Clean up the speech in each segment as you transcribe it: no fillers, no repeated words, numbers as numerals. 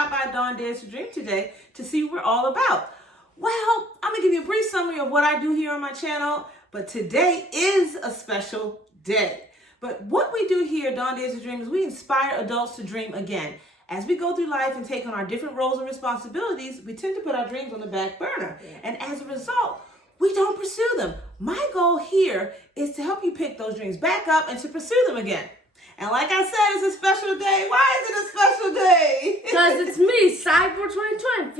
stop by Dawn Dares to Dream today to see what we're all about. Well, I'm going to give you a brief summary of what I do here on my channel, but today is a special day. But what we do here at Dawn Dares to Dream is we inspire adults to dream again. As we go through life and take on our different roles and responsibilities, we tend to put our dreams on the back burner. And as a result, we don't pursue them. My goal here is to help you pick those dreams back up and to pursue them again. And like I said, it's a special day. Why is it a special day? Because it's me, sideboard2010,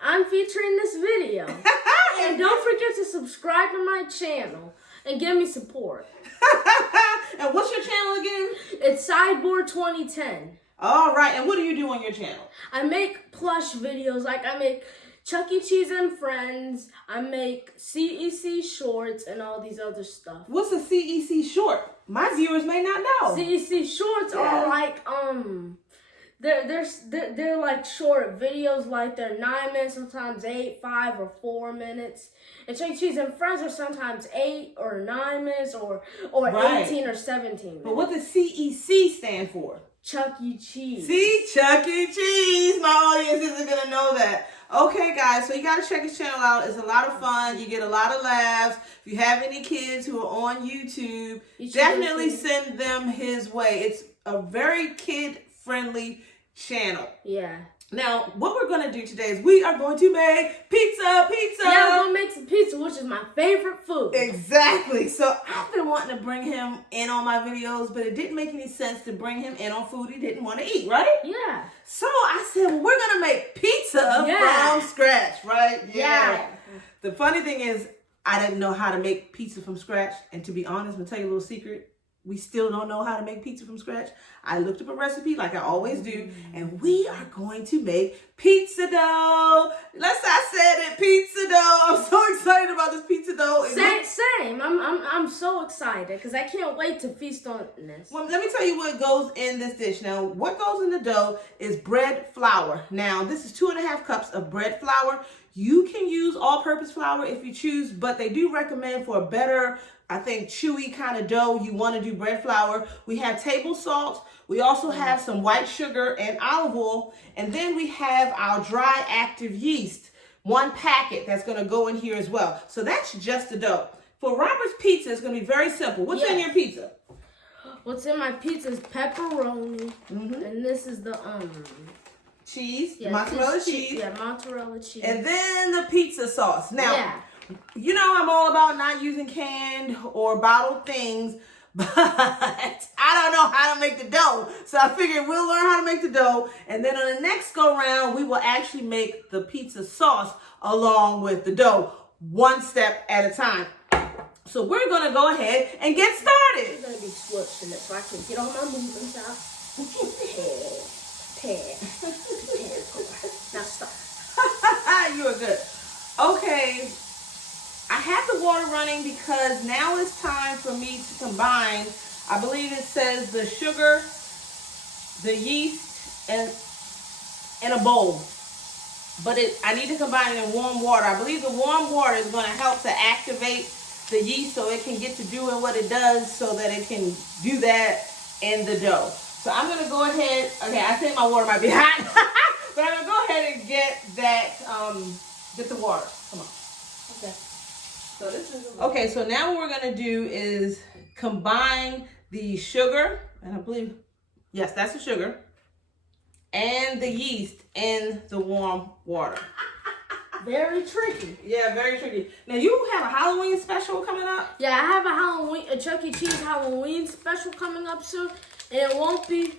I'm featuring this video. And don't forget to subscribe to my channel and give me support. And what's your channel again? It's sideboard2010. All right, and what do you do on your channel? I make plush videos, like I make Chuck E. Cheese and Friends, I make CEC shorts, and all these other stuff. What's a CEC short? My viewers may not know. CEC shorts are like, they're like short videos, like they're 9 minutes, sometimes 8, 5, or 4 minutes. And Chuck E. Cheese and Friends are sometimes 8 or 9 minutes, or 18 or 17 minutes. But what does CEC stand for? Chuck E. Cheese. See, Chuck E. Cheese. My audience isn't going to know that. Okay, guys, so you got to check his channel out. It's a lot of fun. You get a lot of laughs. If you have any kids who are on YouTube, definitely send them his way. It's a very kid-friendly channel. Yeah. Now, what we're going to do today is we are going to make pizza. Yeah, we're going to make some pizza, which is my favorite food. Exactly. So I've been wanting to bring him in on my videos, but it didn't make any sense to bring him in on food he didn't want to eat, right? Yeah. So I said, well, we're going to make pizza from scratch, right? Yeah. The funny thing is, I didn't know how to make pizza from scratch. And to be honest, I'm going to tell you a little secret. We still don't know how to make pizza from scratch. I looked up a recipe like I always do, and we are going to make pizza dough. I said it, pizza dough. I'm so excited about this pizza dough. Same. I'm so excited because I can't wait to feast on this. Well, let me tell you what goes in this dish. Now, what goes in the dough is bread flour. Now, this is 2.5 cups of bread flour. You can use all-purpose flour if you choose, but they do recommend for a better, I think, chewy kind of dough, you want to do bread flour. We have table salt. We also have some white sugar and olive oil. And then we have our dry active yeast, 1 packet that's going to go in here as well. So that's just the dough. For Robert's pizza, it's going to be very simple. What's in your pizza? What's in my pizza is pepperoni. And this is the cheese, mozzarella cheese. Yeah, mozzarella cheese. And then the pizza sauce. Now, you know I'm all about not using canned or bottled things, but I don't know how to make the dough. So I figured we'll learn how to make the dough. And then on the next go round, we will actually make the pizza sauce along with the dough, 1 step at a time. So we're going to go ahead and get started. I'm going to be switching it so I can get all my movements out. Now stop. You are good. Okay. I have the water running because now it's time for me to combine, I believe it says the sugar, the yeast, and in a bowl. But I need to combine it in warm water. I believe the warm water is going to help to activate the yeast so it can get to doing what it does so that it can do that in the dough. So I'm going to go ahead. Okay, I think my water might be hot. But I'm going to go ahead and get that, get the water. Come on. Okay. Okay, so now what we're going to do is combine the sugar, and I believe, yes, that's the sugar, and the yeast in the warm water. Very tricky. Yeah, very tricky. Now, you have a Halloween special coming up? Yeah, I have a Chuck E. Cheese Halloween special coming up soon, and it won't be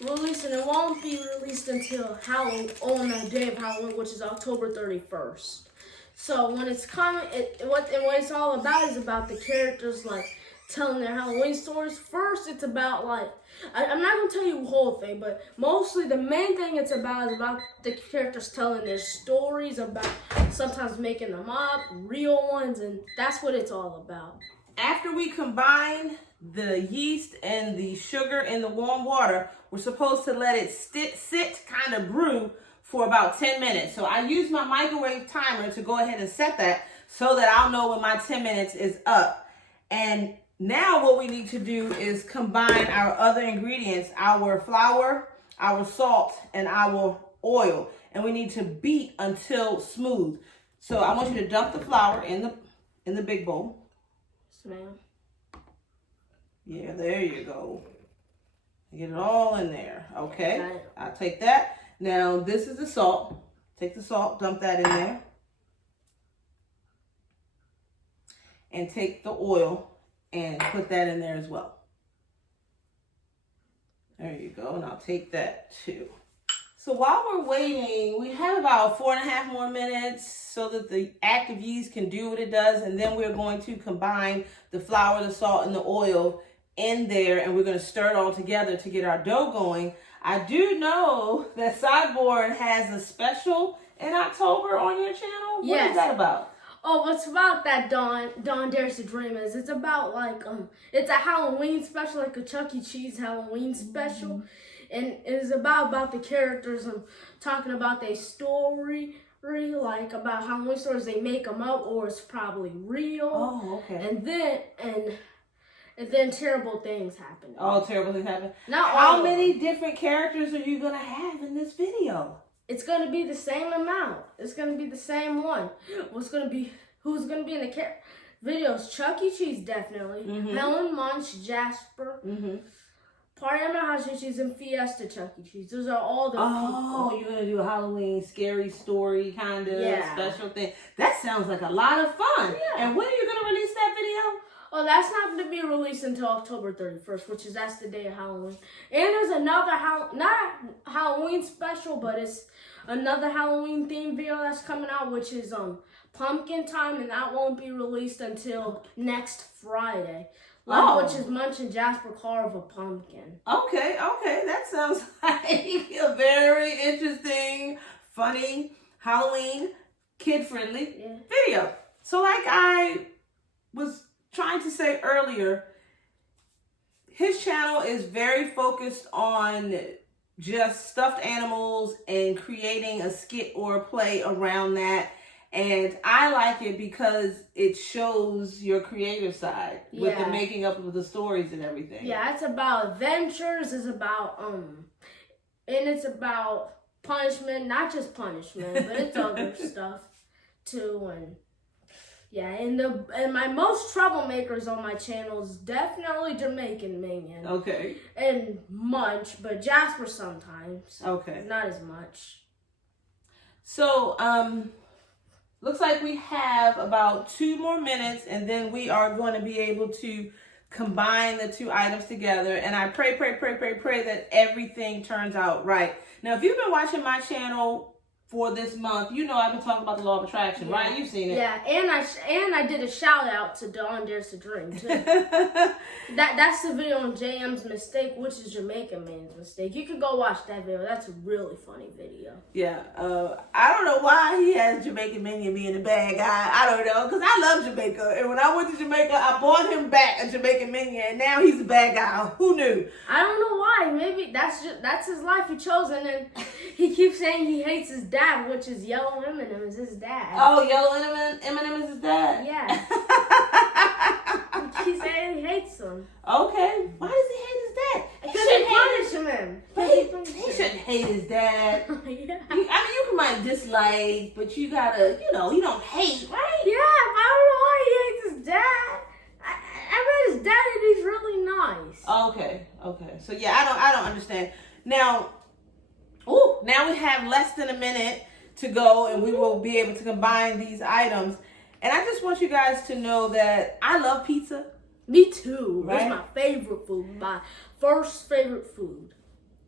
released until Halloween, on the day of Halloween, which is October 31st. So when it's coming, what it's all about is about the characters like telling their Halloween stories. First, it's about like I'm not gonna tell you the whole thing, but mostly the main thing it's about is about the characters telling their stories, about sometimes making them up, real ones, and that's what it's all about. After we combine the yeast and the sugar in the warm water, we're supposed to let it sit kind of brew for about 10 minutes. So I use my microwave timer to go ahead and set that so that I'll know when my 10 minutes is up. And now what we need to do is combine our other ingredients, our flour, our salt, and our oil. And we need to beat until smooth. So I want you to dump the flour in the big bowl. Yes, ma'am. Yeah, there you go. Get it all in there. Okay. Got it. I'll take that. Now this is the salt. Take the salt, dump that in there. And take the oil and put that in there as well. There you go. And I'll take that too. So while we're waiting, we have about 4.5 more minutes so that the active yeast can do what it does. And then we're going to combine the flour, the salt, and the oil in there. And we're going to stir it all together to get our dough going. I do know that Sideboard has a special in October on your channel. What is that about? Oh, what's about that Dawn Dares to Dream is it's about like it's a Halloween special, like a Chuck E. Cheese Halloween special. And it's about the characters talking about their story, like about Halloween stories. They make them up or it's probably real. Oh, okay. And then terrible things happen. Oh, terrible things happen. Not How many different characters are you going to have in this video? It's going to be the same amount. It's going to be the same one. Who's going to be in the videos? Chuck E. Cheese, definitely. Helen Munch, Jasper. Party on my house, Cheese, and Fiesta Chuck E. Cheese. Those are all the people. Oh, you're going to do a Halloween scary story kind of special thing. That sounds like a lot of fun. Yeah. And when are you going to release that video? Oh, that's not going to be released until October 31st, that's the day of Halloween. And there's another not Halloween special, but it's another Halloween themed video that's coming out, which is pumpkin time, and that won't be released until next Friday. Which is Munch and Jasper carve a pumpkin. Okay, that sounds like a very interesting, funny, Halloween, kid-friendly video. So like I was trying to say earlier, his channel is very focused on just stuffed animals and creating a skit or a play around that. And I like it because it shows your creative side with the making up of the stories and everything. Yeah, it's about adventures. It's about and it's about punishment, not just punishment, but it's other stuff too. And my most troublemakers on my channel is definitely Jamaican Minion. Okay. And Munch, but Jasper sometimes. Okay. Not as much. So looks like we have about 2 more minutes, and then we are going to be able to combine the 2 items together. And I pray that everything turns out right. Now, if you've been watching my channel for this month, you know I've been talking about the law of attraction, right? You've seen it. Yeah, and I did a shout out to Dawn Dares to Dream too. That's the video on JM's mistake, which is Jamaican Man's mistake. You can go watch that video. That's a really funny video. Yeah, I don't know why he has Jamaican Minion being the bad guy. I don't know, because I love Jamaica. And when I went to Jamaica, I bought him back a Jamaican Minion, and now he's the bad guy. Who knew? I don't know why. Maybe that's his life he chose, and then he keeps saying he hates his dad, which is Yellow Eminem is his dad. Oh, Yellow Eminem is his dad? Yeah. He said he hates him. Okay. Why does he hate his dad? He shouldn't punish him. He shouldn't hate his dad. Yeah. I mean, you might dislike, but you gotta, you don't hate, right? Yeah, but I don't know why he hates his dad. I met his dad and he's really nice. Okay. So yeah, I don't understand. Now we have less than a minute to go, and we will be able to combine these items. And I just want you guys to know that I love pizza. Me too. Right? It's my favorite food. My first favorite food.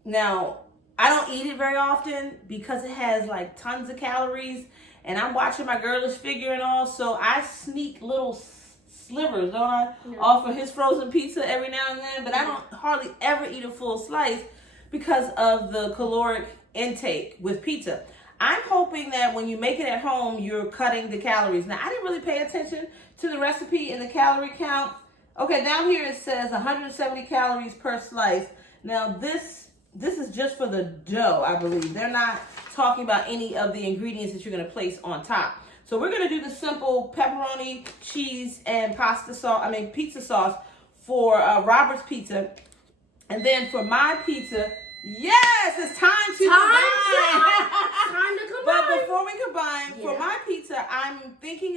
Now, I don't eat it very often because it has like tons of calories, and I'm watching my girlish figure and all, so I sneak little slivers, don't I, off of his frozen pizza every now and then, but I don't hardly ever eat a full slice because of the caloric intake with pizza. I'm hoping that when you make it at home, you're cutting the calories. Now, I didn't really pay attention to the recipe and the calorie count. Okay, down here it says 170 calories per slice. Now, this is just for the dough, I believe. They're not talking about any of the ingredients that you're going to place on top. So we're going to do the simple pepperoni, cheese, and pizza sauce for Robert's Pizza. And then for my pizza, yes, it's time to combine.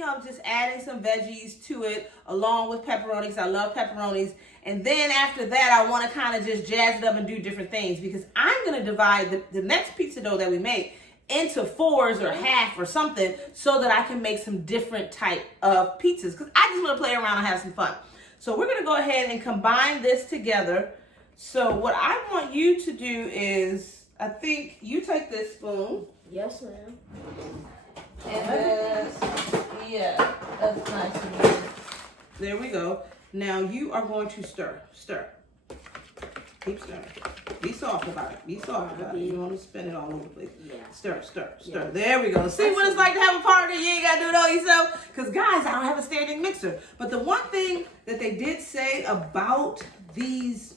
of just adding some veggies to it along with pepperonis. I love pepperonis. And then after that, I want to kind of just jazz it up and do different things because I'm going to divide the next pizza dough that we make into 4s or half or something so that I can make some different type of pizzas because I just want to play around and have some fun. So we're going to go ahead and combine this together. So what I want you to do is, I think you take this spoon. Yes, ma'am. And then, yeah, that's nice and good. There we go. Now you are going to stir. Keep stirring. Be soft about it. You don't want to spin it all over the place. Yeah. Stir. Yeah. There we go. See what it's like to have a partner? You ain't got to do it all yourself. Because guys, I don't have a standing mixer. But the one thing that they did say about these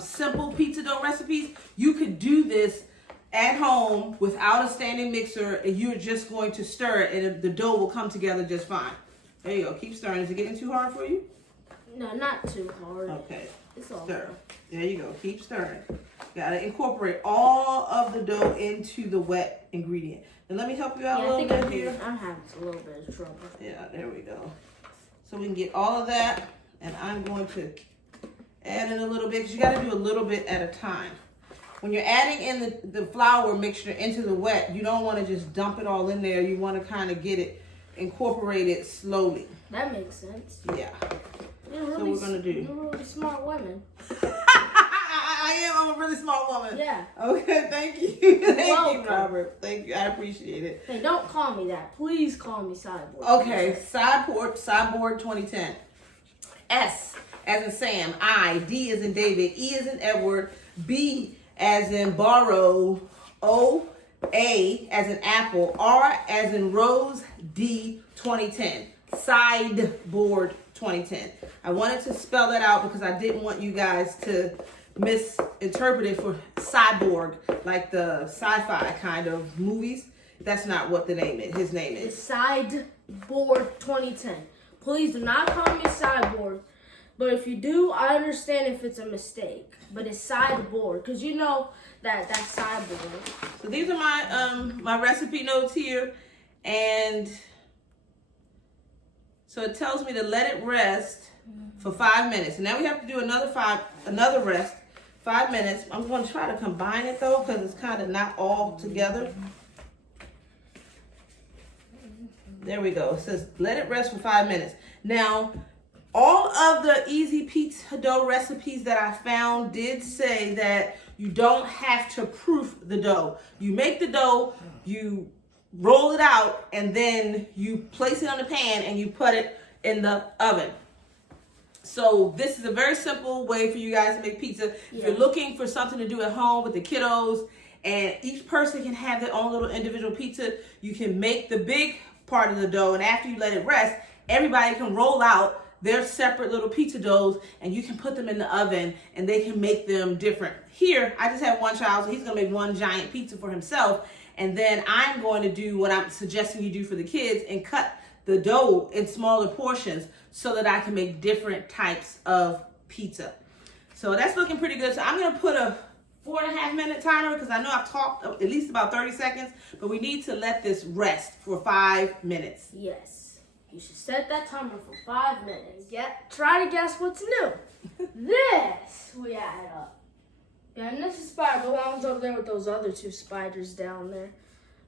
simple pizza dough recipes, you could do this at home without a standing mixer and you're just going to stir it and the dough will come together just fine. There you go. Keep stirring. Is it getting too hard for you? No, not too hard. Okay. It's all Stir. There you go. Keep stirring. Gotta incorporate all of the dough into the wet ingredient. And let me help you out a little bit here. I'm having a little bit of trouble. Yeah, there we go. So we can get all of that, and I'm going to add in a little bit because you got to do a little bit at a time. When you're adding in the flour mixture into the wet, you don't want to just dump it all in there. You want to kind of get it incorporated slowly. That makes sense. Yeah. So we're gonna do. You're a really smart woman. I am. I'm a really smart woman. Yeah. Okay. Thank you. Thank welcome. you, Robert. Thank you. I appreciate it. Hey, don't call me that. Please call me sideboard. Okay. Sideboard 2010. S as in Sam. I. D as in David. E as in Edward. B as in borrow. O. A as in apple. R as in Rose. D 2010. Sideboard 2010. I wanted to spell that out because I didn't want you guys to misinterpret it for cyborg, like the sci-fi kind of movies. That's not what the name is. His name is. It's Sideboard 2010. Please do not call me Sideboard. But if you do, I understand if it's a mistake. But it's Sideboard because you know that's Sideboard. So these are my my recipe notes here, and so it tells me to let it rest for 5 minutes. And now we have to do another rest, 5 minutes. I'm going to try to combine it though because it's kind of not all together. There we go. It says let it rest for 5 minutes. Now, all of the easy pizza dough recipes that I found did say that you don't have to proof the dough. You make the dough, you roll it out, and then you place it on the pan and you put it in the oven. So this is a very simple way for you guys to make pizza. If you're looking for something to do at home with the kiddos and each person can have their own little individual pizza, you can make the big part of the dough, and after you let it rest, everybody can roll out their separate little pizza doughs and you can put them in the oven and they can make them different. Here, I just have one child, so he's gonna make one giant pizza for himself. And then I'm going to do what I'm suggesting you do for the kids and cut the dough in smaller portions so that I can make different types of pizza. So that's looking pretty good. So I'm going to put a 4.5 minute timer because I know I've talked at least about 30 seconds, but we need to let this rest for 5 minutes. Yes. You should set that timer for 5 minutes. Try to guess what's new. This we add up. Yeah, and this is spider. The one's over there with those other 2 spiders down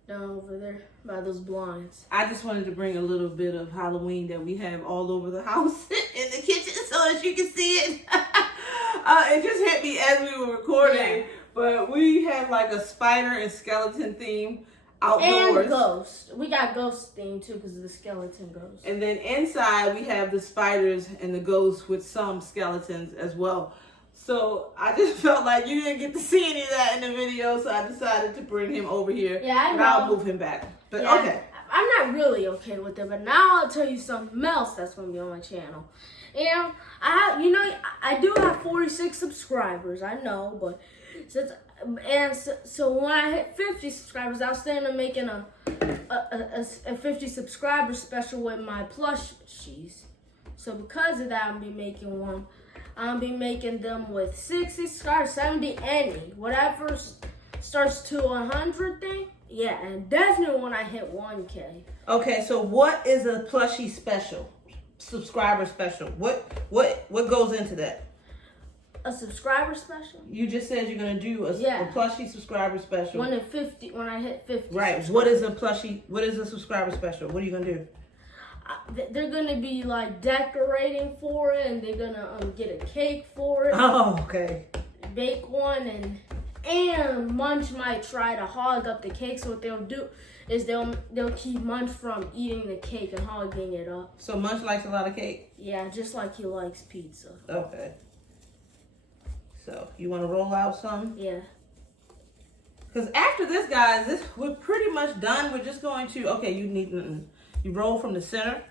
over there by those blinds. I just wanted to bring a little bit of Halloween that we have all over the house in the kitchen so that you can see it. It just hit me as we were recording, but we have like a spider and skeleton theme outdoors. And ghost. We got ghost theme too because of the skeleton ghost. And then inside we have the spiders and the ghosts with some skeletons as well. So I just felt like you didn't get to see any of that in the video, so I decided to bring him over here. Yeah, I know. And I'll move him back. But okay. I'm not really okay with it, but now I'll tell you something else that's going to be on my channel. And I do have 46 subscribers, I know, but so when I hit 50 subscribers, I was thinking of making a 50 subscriber special with my plushies. So because of that, I'll be making one. I'll be making them with 60 subscribers, 70, any. Whatever starts to 100 thing, Yeah, and definitely when I hit 1K. Okay, so what is a plushie special? Subscriber special. What goes into that? A subscriber special? You just said you're gonna do a plushie subscriber special. When I hit 50. Right. What is a plushie? What is a subscriber special? What are you gonna do? They're gonna be like decorating for it, and they're gonna get a cake for it. Oh, okay. Bake one, and Munch might try to hog up the cake. So what they'll do is they'll keep Munch from eating the cake and hogging it up. So Munch likes a lot of cake? Yeah, just like he likes pizza. Okay. So you want to roll out some? Yeah. Because after this, guys, we're pretty much done. We're just going to, okay, you roll from the center,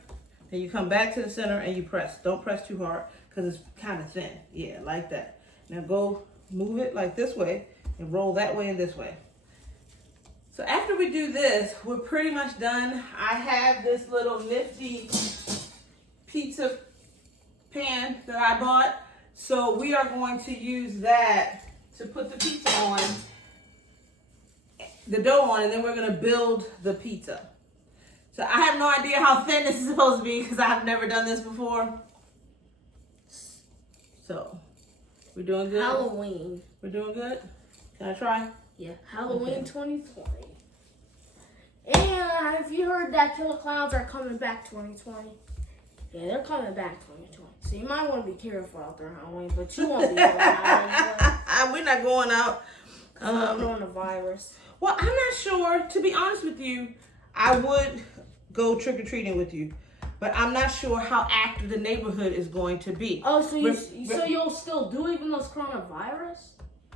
and you come back to the center, and you press. Don't press too hard, because it's kind of thin. Yeah, like that. Now go move it like this way, and roll that way and this way. So after we do this, we're pretty much done. I have this little nifty pizza pan that I bought. So we are going to use that to put the pizza on, the dough on, and then we're going to build the pizza. So I have no idea how thin this is supposed to be because I've never done this before. So we're doing good. Halloween. We're doing good. Can I try? Yeah, Halloween 2020. And have you heard that Killer Clowns are coming back 2020? Yeah, they're coming back 2020. So you might want to be careful out there, Halloween, but you won't be going out anyway. We're not going out. Coronavirus. Well, I'm not sure. To be honest with you, I would go trick-or-treating with you. But I'm not sure how active the neighborhood is going to be. Oh, so you'll still do even though it's coronavirus?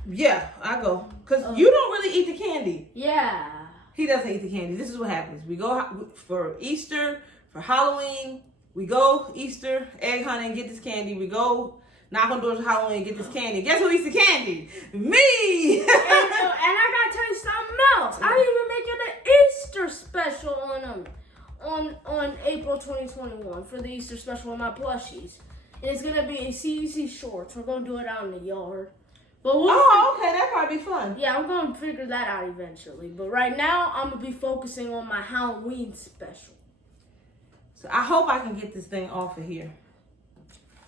Yeah, I go. Because you don't really eat the candy. Yeah. He doesn't eat the candy. This is what happens. We go for Easter, for Halloween. We go Easter, egg hunting, get this candy. We go knock on doors for Halloween and get this candy. Guess who eats the candy? Me! and I gotta tell you something else. I'm even making an Easter special on April 2021 for the Easter special with my plushies. And it's gonna be a CDC shorts. We're gonna do it out in the yard. But okay, that'd probably be fun. Yeah, I'm gonna figure that out eventually. But right now, I'm gonna be focusing on my Halloween special. So I hope I can get this thing off of here.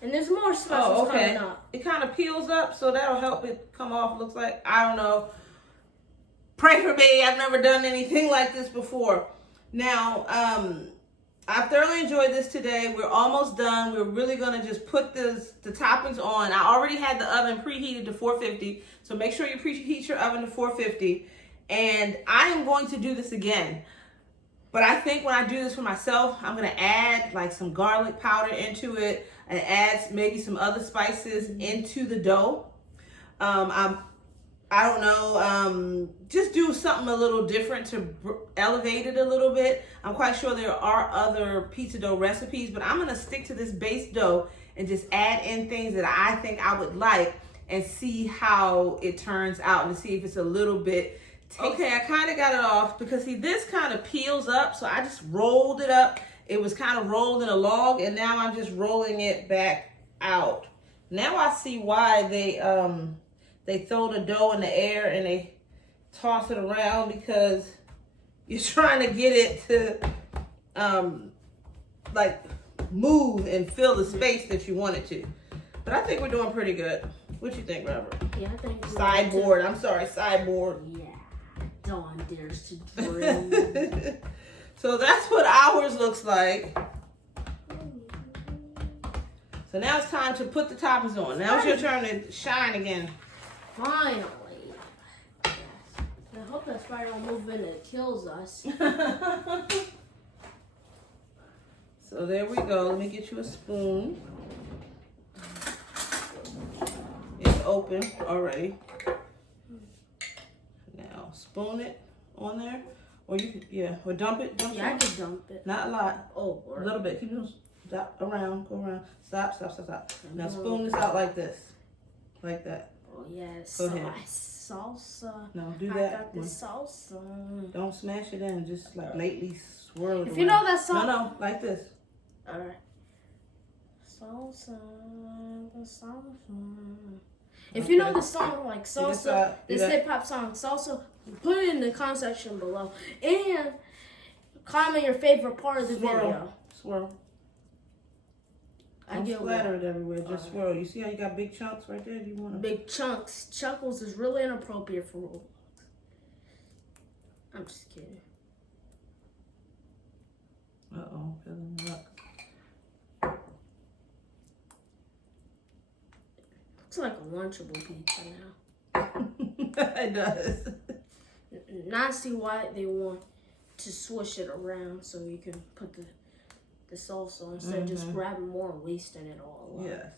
And there's more specials coming up. It kind of peels up, so that'll help it come off. Looks like, I don't know. Pray for me. I've never done anything like this before. Now, I thoroughly enjoyed this today. We're almost done. We're really going to just put the toppings on. I already had the oven preheated to 450, so make sure you preheat your oven to 450. And I am going to do this again. But I think when I do this for myself, I'm going to add like some garlic powder into it and add maybe some other spices into the dough. I don't know, just do something a little different to elevate it a little bit. I'm quite sure there are other pizza dough recipes, but I'm going to stick to this base dough and just add in things that I think I would like and see how it turns out and to see if it's a little bit tasty. Okay, I kind of got it off because see, this kind of peels up, so I just rolled it up. It was kind of rolled in a log, and now I'm just rolling it back out. Now I see why they throw the dough in the air and they toss it around, because you're trying to get it to like move and fill the space that you want it to. But I think we're doing pretty good. What you think, Robert? Yeah, I think sideboard. I'm sorry, sideboard. Yeah, Dawn dares to dream. So that's what ours looks like. So now it's time to put the toppings on. Now it's your turn to shine again. Finally. Yes. I hope that spider won't move in and it kills us. So there we go. Let me get you a spoon. It's open already. Now spoon it on there. Or you can, or dump it. I can dump it. Not a lot. Oh, a little bit. Keep it go around. Stop. Now spoon this out like this. Like that. Oh, yes. Go ahead. Salsa. No, do I that. got the salsa. Don't smash it in. Just like lightly swirl it If you know that song. No, like this. All right. Salsa. The salsa. If you know the song like side, salsa, do this that. hip hop song salsa, put it in the comment section below and comment your favorite part of the video. Swirl. I Don't get splatter what? it everywhere. Just swirl. You see how you got big chunks right there? Do you want to? Big chunks. Chuckles is really inappropriate for Roblox. I'm just kidding. Uh-oh. Feeling luck. Looks like a Lunchable pizza now. It does. Now I see why they want to swish it around so you can put the salsa instead of just grabbing more and wasting it all up. Yes.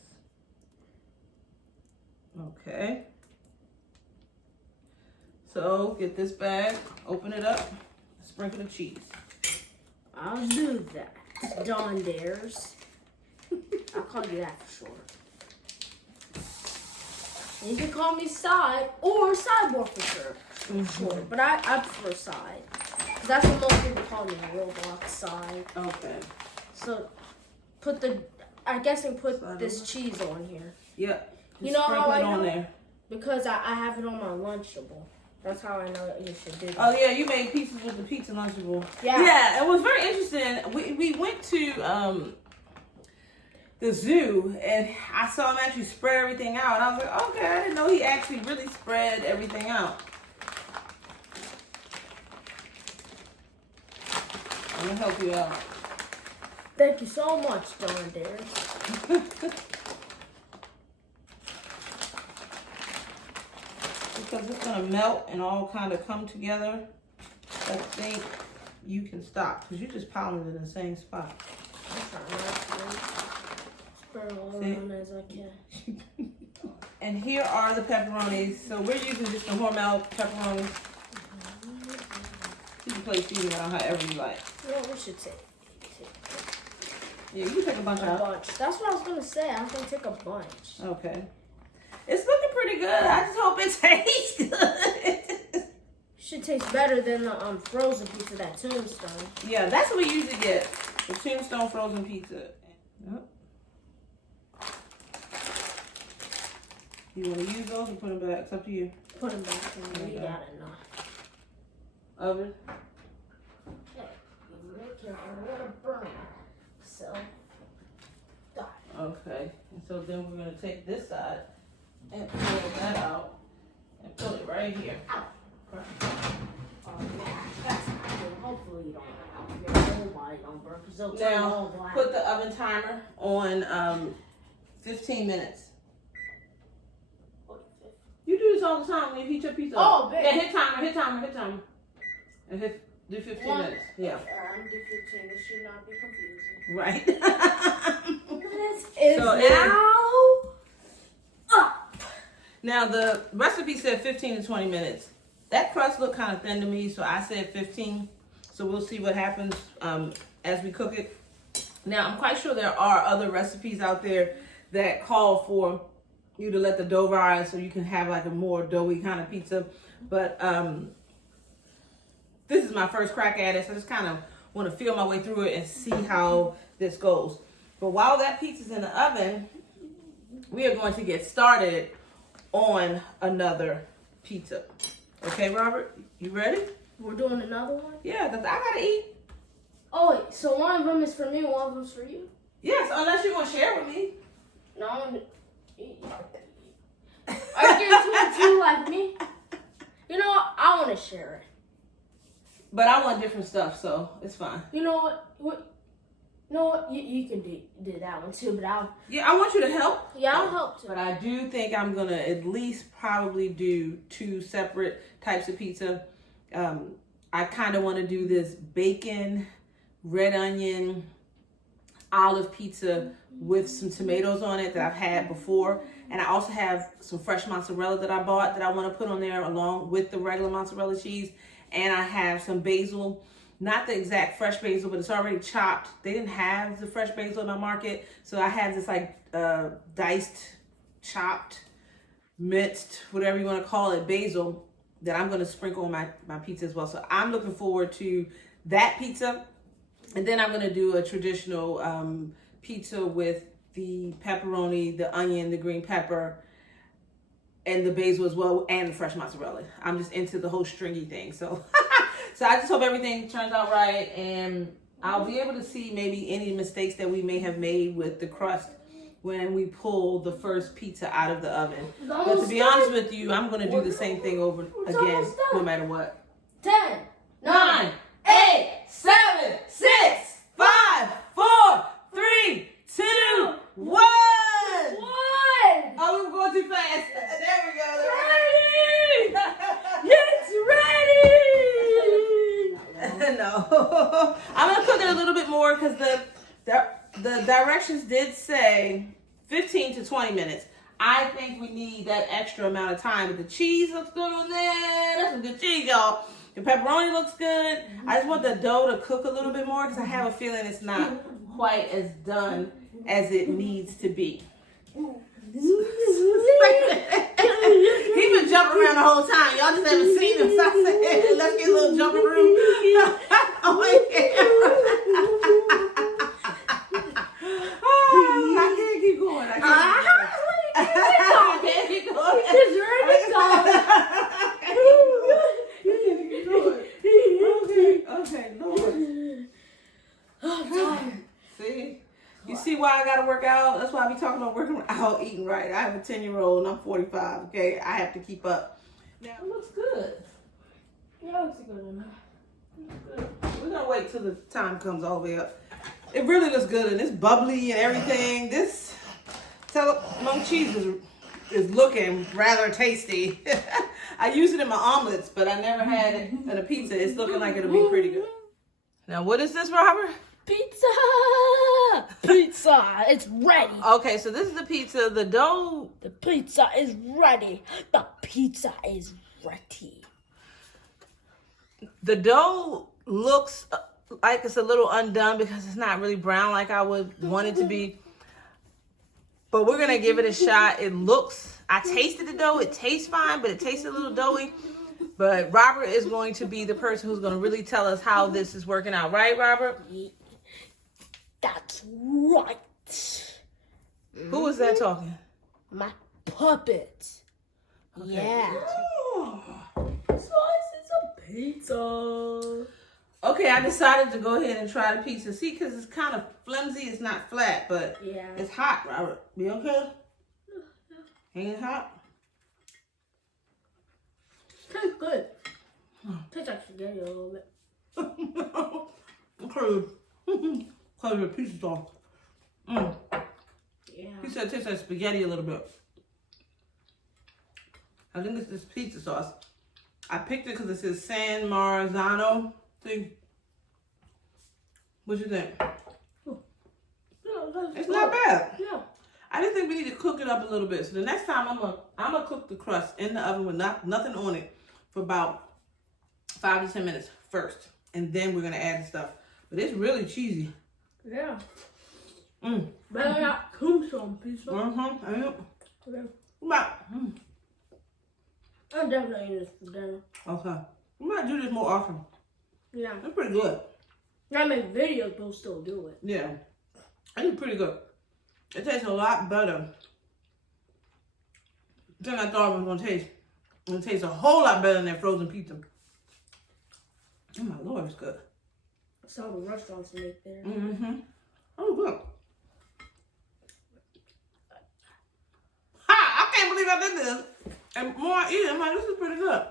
Okay. So get this bag, open it up, sprinkle the cheese. I'll do that. Dawn Dares. I'll call you that for short. You can call me Side or Sideboard for sure. But I prefer Side. That's what most people call me, Roblox Side. Okay. So I guess I put this cheese on here. Yep. You know how I know? On there. Because I have it on my Lunchable. That's how I know that you should do that. Oh yeah, you made pieces with the pizza Lunchable. Yeah. Yeah, it was very interesting. We went to the zoo and I saw him actually spread everything out. And I was like, okay, I didn't know he actually really spread everything out. I'm gonna help you out. Thank you so much, Dawn Dares. Because it's gonna melt and all kind of come together, I think you can stop because you just pounded it in the same spot. I'm trying not to spread all around as I can. And here are the pepperonis. So we're using just the Hormel pepperonis. You can place these around however you like. You know what we should take? Yeah, you can take a bunch out. That's what I was gonna say. I was gonna take a bunch. Okay. It's looking pretty good. I just hope it tastes good. Should taste better than the frozen pizza, that Tombstone. Yeah, that's what we usually get. The Tombstone frozen pizza. Yep. You want to use those or put them back? It's up to you. Put them back in there. You got enough. Oven. Okay. Make careful. I don't want to burn it. So. Okay. And so then we're going to take this side and pull that out and put it right here. Oh man, that's not good. Hopefully you don't. Your whole body don't burn because they'll turn all Now, black. put the oven timer on 15 minutes. You do this all the time when you heat your pizza up. Oh, babe. Yeah, hit timer. And do 15 minutes. Yeah. I'm do 15. This should not be confusing. Right. This is So now up. Now, the recipe said 15 to 20 minutes. That crust looked kind of thin to me, so I said 15. So we'll see what happens as we cook it. Now, I'm quite sure there are other recipes out there that call for you to let the dough rise so you can have like a more doughy kind of pizza. But this is my first crack at it, so I just kind of want to feel my way through it and see how this goes. But while that pizza's in the oven, we are going to get started on another pizza. Okay, Robert, you ready? We're doing another one? Yeah, because I gotta eat. Oh, wait, so one of them is for me, one of them's for you? Yes, unless you want to share with me. No, I'm gonna eat. Are you getting to it too, like me? You know what? I want to share it. But I want different stuff, so it's fine. You know what? You can do that one too, but Yeah, I want you to help. Yeah, I'll help too. But I do think I'm gonna at least probably do 2 separate types of pizza. I kind of want to do this bacon, red onion, olive pizza with some tomatoes on it that I've had before. And I also have some fresh mozzarella that I bought that I want to put on there along with the regular mozzarella cheese. And I have some basil, not the exact fresh basil, but it's already chopped. They didn't have the fresh basil in my market. So I had this like diced, chopped, minced, whatever you want to call it, basil that I'm going to sprinkle on my pizza as well. So I'm looking forward to that pizza. And then I'm going to do a traditional pizza with the pepperoni, the onion, the green pepper, and the basil as well, and the fresh mozzarella. I'm just into the whole stringy thing. So, so I just hope everything turns out right, and I'll be able to see maybe any mistakes that we may have made with the crust when we pull the first pizza out of the oven. But to be honest with you, I'm going to do the same thing over again, no matter what. 10, 9, 8, 7, 6, 5, 4, 3, 2, 1. Oh, we were going too fast. There we go. Ready! It's ready! No. I'm going to cook it a little bit more because the directions did say 15 to 20 minutes. I think we need that extra amount of time. But the cheese looks good on there. That's some good cheese, y'all. The pepperoni looks good. I just want the dough to cook a little bit more because I have a feeling it's not quite as done as it needs to be. He been jumping around the whole time. Y'all just haven't seen him. So I said, let's get a little jumping room. Oh, I can't keep going. I can't keep going. Okay, Lord. I'm tired. See? You see why I gotta work out? That's why I be talking about working out, eating right. I have a 10-year-old and I'm 45, okay? I have to keep up. Now, it looks good. Yeah, it looks good enough. We're gonna wait till the time comes all the way up. It really looks good and it's bubbly and everything. This Tillamook cheese is looking rather tasty. I use it in my omelets, but I never had it in a pizza. It's looking like it'll be pretty good. Now, what is this, Robert? Pizza! Pizza! It's ready! Okay, so this is the pizza. The dough... The pizza is ready! The pizza is ready! The dough looks like it's a little undone because it's not really brown like I would want it to be. But we're going to give it a shot. It looks... I tasted the dough. It tastes fine, but it tastes a little doughy. But Robert is going to be the person who's going to really tell us how this is working out. Right, Robert? That's right. Who was that talking? My puppet. Okay. Yeah. Slices of pizza. Okay, I decided to go ahead and try the pizza. See, because it's kind of flimsy. It's not flat, but yeah, it's hot, Robert. You okay? Ain't it hot? Tastes good. Tastes like spaghetti a little bit. Close your pizza sauce. Yeah. He said it tastes like spaghetti a little bit. I think it's this pizza sauce. I picked it because it says San Marzano. See? What you think? It's not bad. Yeah. I just think we need to cook it up a little bit. So the next time I'm gonna cook the crust in the oven with nothing on it for about 5 to 10 minutes first, and then we're gonna add the stuff. But it's really cheesy. Yeah. Better not cook some pizza. I know. Okay. But, I'm definitely eating this for dinner. okay. We might do this more often. Yeah. It's pretty good. I make videos, but we'll still do it. Yeah. It's pretty good. It tastes a lot better than I thought it was going to taste. It tastes a whole lot better than that frozen pizza. Oh my Lord, it's good. That's all the restaurants make there. Oh, good. Ha! I can't believe I did this. And more I eat it, I'm like, this is pretty good.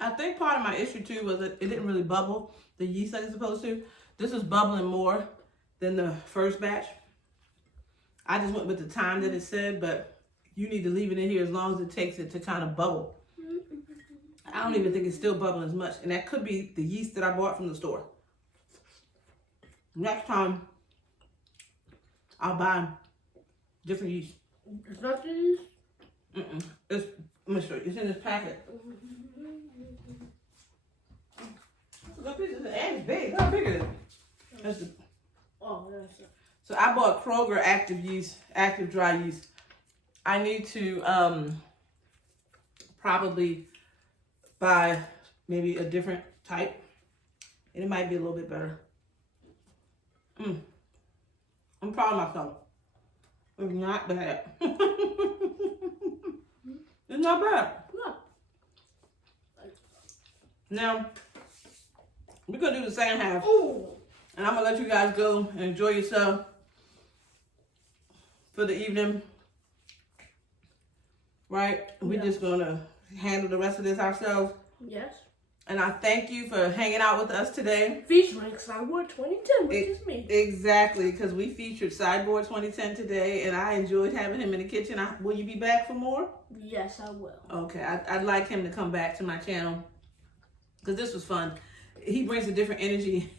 I think part of my issue too was that it didn't really bubble the yeast like it's supposed to. This is bubbling more than the first batch. I just went with the time that it said, but you need to leave it in here as long as it takes it to kind of bubble. I don't even think it's still bubbling as much. And that could be the yeast that I bought from the store. Next time, I'll buy different yeast. It's not the yeast? It's, let me show you. It's in this packet. It's a good piece. And it's big. How big is it? That's the, oh, that's it. So I bought Kroger active yeast, active dry yeast. I need to probably buy maybe a different type. And it might be a little bit better. I'm proud of myself. It's not bad. It's not bad. No. Now, we're going to do the second half. Ooh. And I'm going to let you guys go and enjoy yourself for the evening. Right? We're just going to handle the rest of this ourselves. Yes. And I thank you for hanging out with us today. Featuring Sideboard 2010, which is me. Exactly, because we featured Sideboard 2010 today, and I enjoyed having him in the kitchen. Will you be back for more? Yes, I will. Okay, I'd like him to come back to my channel because this was fun. He brings a different energy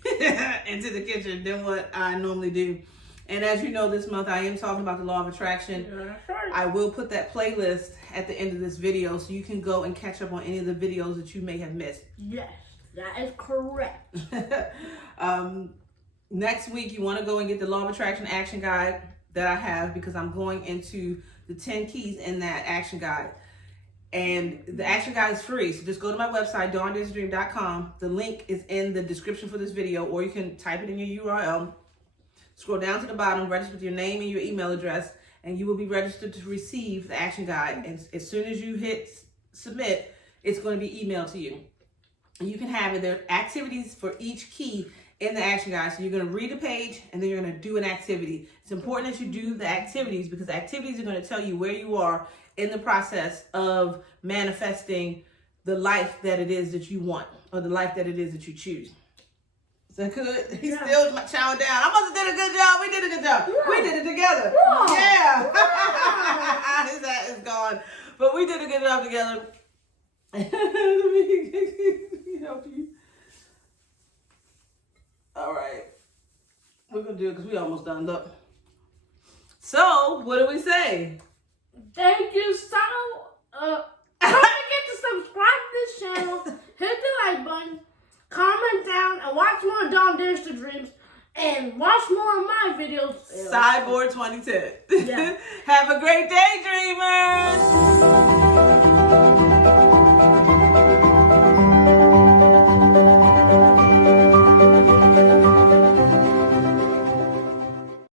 into the kitchen than what I normally do. And as you know, this month I am talking about the law of attraction. That's right. I will put that playlist at the end of this video so you can go and catch up on any of the videos that you may have missed. Yes, that is correct. Next week, you want to go and get the law of attraction action guide that I have because I'm going into the 10 keys in that action guide. And the action guide is free. So just go to my website, dawndaysdream.com. The link is in the description for this video, or you can type it in your URL. Scroll down to the bottom, register with your name and your email address, and you will be registered to receive the action guide. And as soon as you hit submit, it's going to be emailed to you. And you can have it. There are activities for each key in the action guide. So you're going to read a page, and then you're going to do an activity. It's important that you do the activities because the activities are going to tell you where you are in the process of manifesting the life that it is that you want, or the life that it is that you choose. Is that good? He's still chowing down. I must have did a good job. We did a good job. Yeah. We did it together. Yeah. His hat is gone. But we did a good job together. Let me help you. All right. We're going to do it because we almost done. Look. So, what do we say? Thank you so don't forget to subscribe to this channel, hit the like button, comment down, and watch more Dawn Dares to Dreams, and watch more of my videos. Sideboard 2010. Yeah. Have a great day, dreamers!